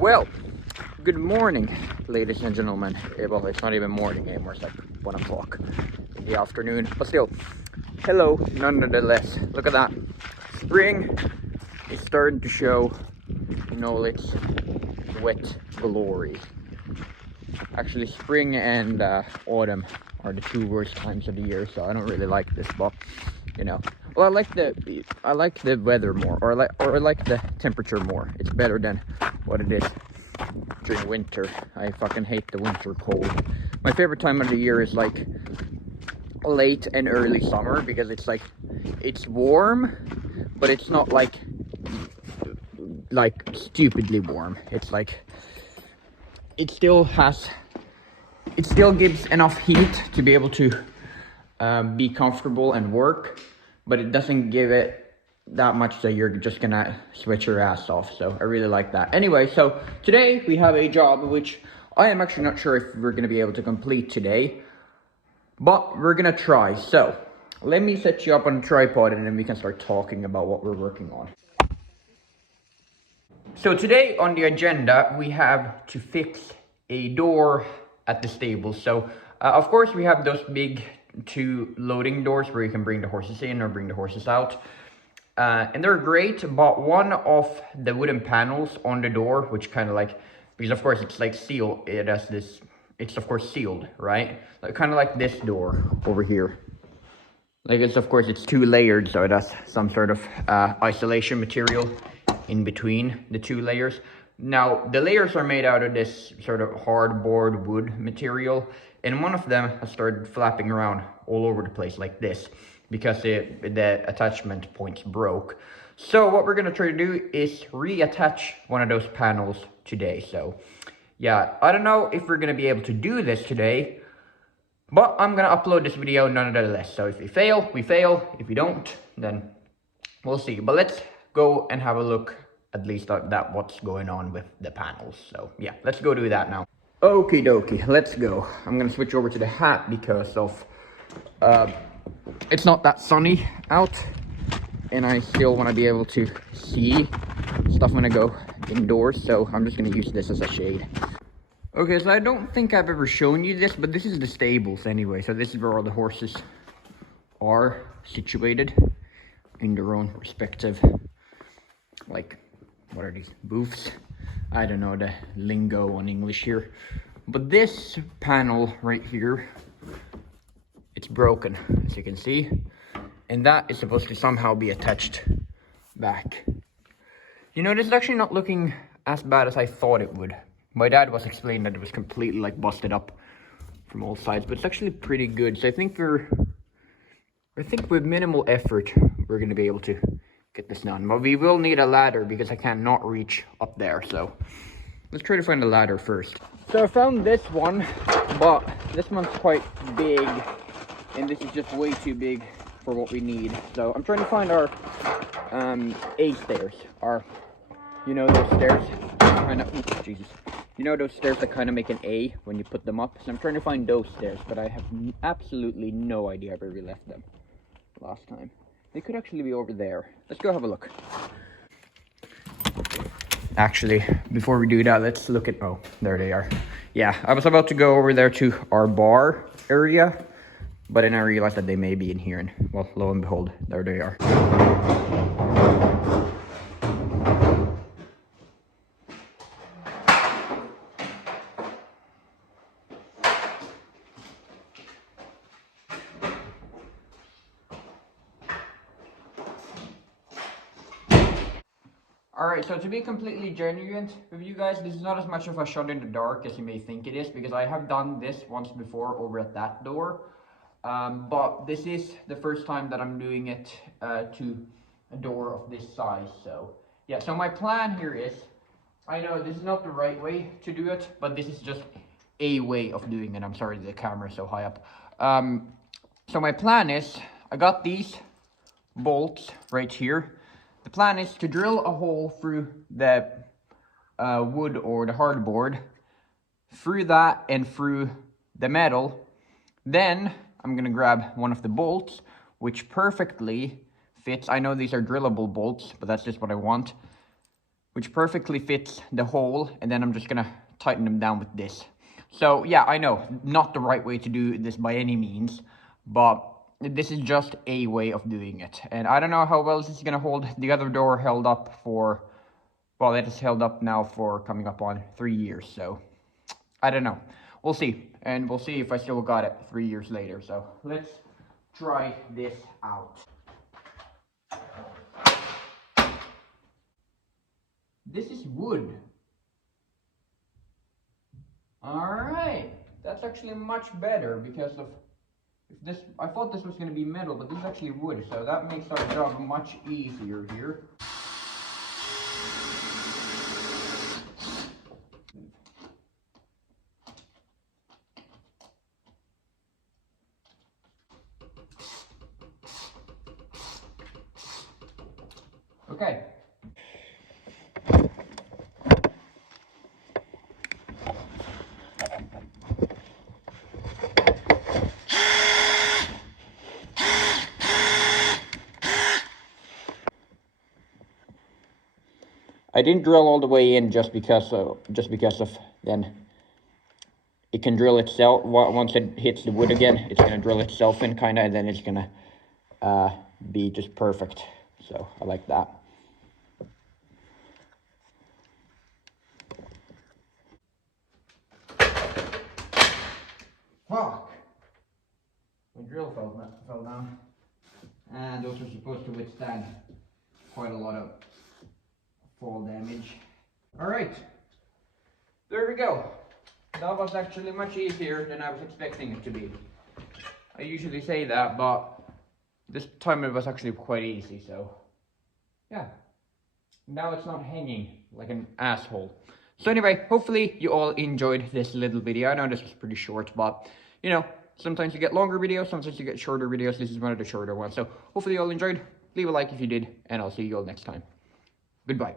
Well, good morning, ladies and gentlemen. Well, it's not even morning anymore, it's like 1 o'clock in the afternoon, but still, hello, nonetheless. Look at that. Spring is starting to show in all its wet glory. Actually, spring and autumn are the two worst times of the year, so I don't really like this, but you know. Well, I like the weather more, or I like the temperature more. It's better than what it is during winter. I fucking hate the winter cold. My favorite time of the year is like late and early summer, because it's like it's warm, but it's not like stupidly warm. It's like it still gives enough heat to be able to be comfortable and work, but it doesn't give it that much that you're just gonna sweat your ass off. So I really like that. Anyway, so today we have a job which I am actually not sure if we're gonna be able to complete today, but we're gonna try. So let me set you up on a tripod and then we can start talking about what we're working on. So today on the agenda we have to fix a door at the stable. So of course we have those big 2 loading doors where you can bring the horses in or bring the horses out. And they're great, but one of the wooden panels on the door, which kind of like, because of course it's like sealed, it has this, it's of course sealed, right? Like, kind of like this door over here. Like it's, of course it's 2 layered, so it has some sort of isolation material in between the 2 layers. Now, the layers are made out of this sort of hardboard wood material, and one of them has started flapping around all over the place like this, because the attachment points broke. So what we're gonna try to do is reattach one of those panels today. So yeah, I don't know if we're gonna be able to do this today, but I'm gonna upload this video nonetheless. So if we fail, we fail. If we don't, then we'll see. But let's go and have a look at least at what's going on with the panels. So yeah, let's go do that now. Okie dokie, let's go. I'm gonna switch over to the hat because of it's not that sunny out, and I still want to be able to see stuff when I go indoors, so I'm just going to use this as a shade. Okay, so I don't think I've ever shown you this, but this is the stables anyway, so this is where all the horses are situated in their own respective, like, what are these, booths? I don't know the lingo on English here, but this panel right here, it's broken, as you can see, and that is supposed to somehow be attached back. You know, this is actually not looking as bad as I thought it would. My dad was explaining that it was completely like busted up from all sides, but it's actually pretty good. So I think with minimal effort, we're gonna be able to get this done. But we will need a ladder because I cannot reach up there. So let's try to find a ladder first. So I found this one, but this one's quite big, and this is just way too big for what we need. So I'm trying to find our A stairs. Our, you know, those stairs kind of, Jesus. You know those stairs that kind of make an A when you put them up? So I'm trying to find those stairs, but I have absolutely no idea where we left them last time. They could actually be over there. Let's go have a look. Actually, before we do that, let's look at, oh, there they are. Yeah, I was about to go over there to our bar area, but then I realized that they may be in here, and well, lo and behold, there they are. Alright, so to be completely genuine with you guys, this is not as much of a shot in the dark as you may think it is, because I have done this once before over at that door. But this is the first time that I'm doing it to a door of this size. So yeah, so my plan here is, I know this is not the right way to do it, but this is just a way of doing it. I'm sorry the camera is so high up. So my plan is, I got these bolts right here. The plan is to drill a hole through the wood or the hardboard, through that and through the metal. Then I'm gonna grab one of the bolts, which perfectly fits. I know these are drillable bolts, but that's just what I want. which perfectly fits the hole, and then I'm just gonna tighten them down with this. So yeah, I know, not the right way to do this by any means, but this is just a way of doing it. And I don't know how well this is gonna hold. The other door held up for, well, it has held up now for coming up on 3 years, so I don't know. We'll see, and we'll see if I still got it 3 years later. So let's try this out. This is wood. Alright, that's actually much better because of if this. I thought this was going to be metal, but this is actually wood, so that makes our job much easier here. Okay. I didn't drill all the way in just because of then it can drill itself. Once it hits the wood again, it's gonna drill itself in kind of, and then it's gonna be just perfect. So I like that. Fuck! My drill fell down, and those are supposed to withstand quite a lot of fall damage. All right, there we go. That was actually much easier than I was expecting it to be. I usually say that, but this time it was actually quite easy, so yeah. Now it's not hanging like an asshole. So anyway, hopefully you all enjoyed this little video. I know this was pretty short, but you know, sometimes you get longer videos, sometimes you get shorter videos. This is one of the shorter ones. So hopefully you all enjoyed. Leave a like if you did, and I'll see you all next time. Goodbye.